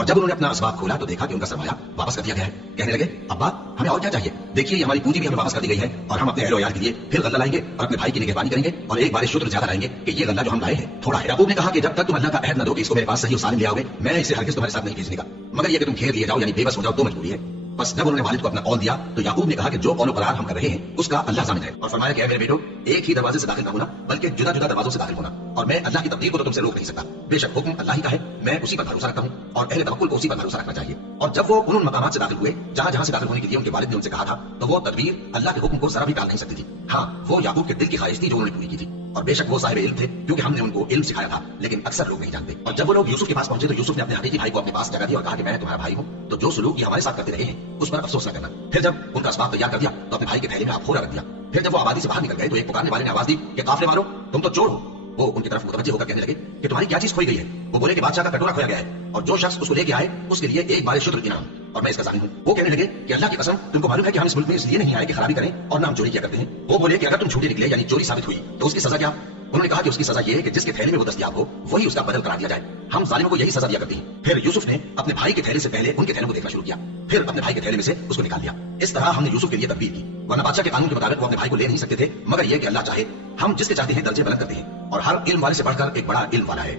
और जब उन्होंने अपना असबाब खोला तो देखा कि उनका सरमाया वापस कर दिया गया है। कहने लगे, अब्बा हमें और क्या चाहिए, देखिए ये हमारी पूंजी भी हमें वापस कर दी गई है और हम अपने अहलो यार के लिए फिर गल्ला लाएंगे और अपने भाई की निगहबानी करेंगे और एक बार शुक्र ज्यादा लाएंगे कि ये गल्ला जो हम लाए हैं थोड़ा है। याकूब ने कहा कि जब तक तुम अल्लाह का अहद न दो कि इसको मेरे पास सही और सालिम ले आओगे, मैं इसे हरगिज़ तुम्हारे साथ नहीं भेजने का, मगर ये कि तुम घेर लिए जाओ यानी बेबस हो जाओ तो मजबूरी है। बस जब उन्होंने वालिद को अपना कौल दिया तो याकूब ने कहा कि जो कौल करार हम कर रहे हैं उसका अल्लाह ज़ामिन है, और फरमाया कि मेरे बेटो एक ही दरवाजे से दाखिल न होना बल्कि जुदा जुदा दरवाजों से दाखिल होना, और मैं अल्लाह की तकदीर को तो तुमसे रोक नहीं सकता। बेशक हुक्म अल्लाह ही का है, मैं उसी पर भरोसा रखता हूँ और अहले तवक्कुल को उसी पर भरोसा रखना चाहिए। और जब वो उन मकामात से दाखिल हुए जहाँ जहाँ से दाखिल होने के लिए उनके वालिद ने उनसे कहा था, तो वो तदबीर अल्लाह के हुक्म को जरा भी टाल नहीं सकती थी। हाँ, वो याकूब के दिल की ख्वाहिश थी जो उन्होंने पूरी की थी, और बेशक वो साहिब इल्म थे क्योंकि हमने उनको इल्म सिखाया था, लेकिन अक्सर लोग नहीं जानते। और जब वो लोग यूसुफ के पास पहुंचे तो यूसुफ ने अपने हकीकी भाई को अपने पास जगह दी और कहा कि मैं तुम्हारा भाई हूँ, तो जो सुलूक ये हमारे साथ करते रहे हैं उस पर अफसोस न करना। फिर जब उनका असबाब तैयार कर दिया तो अपने भाई के थैले में अफोरा रख दिया। फिर जब वो आबादी से बाहर निकल गए तो एक पुकारने वाले ने आवाज दी कि काफिले वालों, तुम तो चोर हो। वो उनकी तरफ मुतवज्जे होकर कहने लगे कि तुम्हारी क्या चीज खोई गई है। वो बोले कि बादशाह का कटोरा खोया गया है और जो शख्स उसको लेके आए उसके लिए एक बार शुद्र इनाम, और मैं इसका जामिन हूँ। वो कहने लगे कि अल्लाह की कसम, तुमको मालूम है कि हम इस मुल्क में इसलिए नहीं आए कि खराबी करें और नाम चोरी किया करते हैं। वो बोले कि अगर तुम झूठे निकले यानी चोरी साबित हुई तो उसकी सजा क्या। उन्होंने कहा कि उसकी सजा ये है कि जिसके थैले में वो दस्तयाब हो वही उसका बदल करार दिया जाए। हम जालिमों को यही सजा दिया करते हैं। फिर यूसुफ ने अपने भाई के थैले से पहले उनके थैले को देखना शुरू किया, फिर अपने भाई के थैले में से उसको निकाल लिया। इस तरह हमने यूसुफ के लिए तदबीर की, वरना बादशाह के कानून के मुताबिक वो अपने भाई को ले नहीं सकते थे, मगर यह कि अल्लाह चाहे हम जिसके चाहते हैं दर्जे बुलंद करते हैं और हर इल्म वाले से बढ़कर एक बड़ा इल्म वाला है।